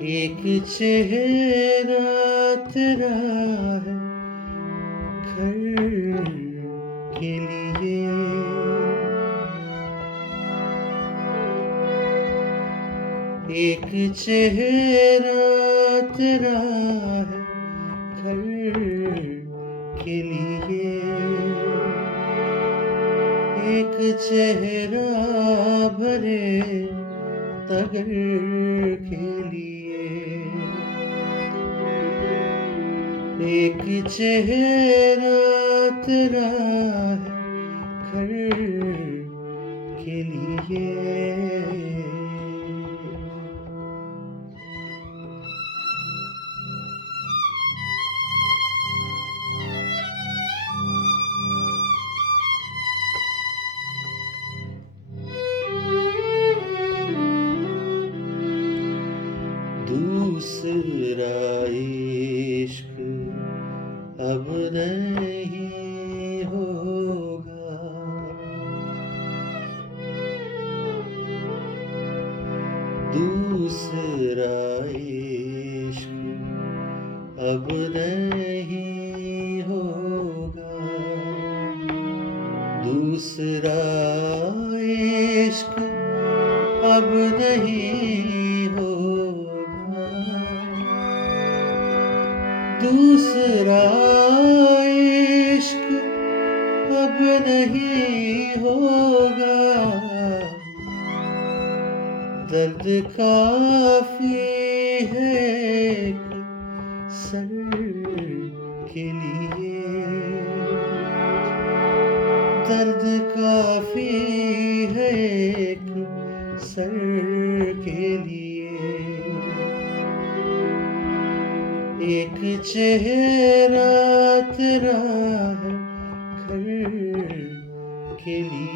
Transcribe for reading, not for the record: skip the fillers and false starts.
एक चेहरा तेरा है घर के लिए, एक चेहरा तेरा है घर के लिए, एक चेहरा भरे तगर के लिए, एक चेहरा तेरा है घर के लिए। दूसरा इश्क अब नहीं होगा, दूसरा इश्क अब नहीं होगा, दूसरा इश्क अब नहीं होगा, दूसरा इश्क अब नहीं होगा, दर्द काफी है एक सर के लिए, दर्द काफी है एक सर के लिए, एक चेहरा तेरा है घर के लिए।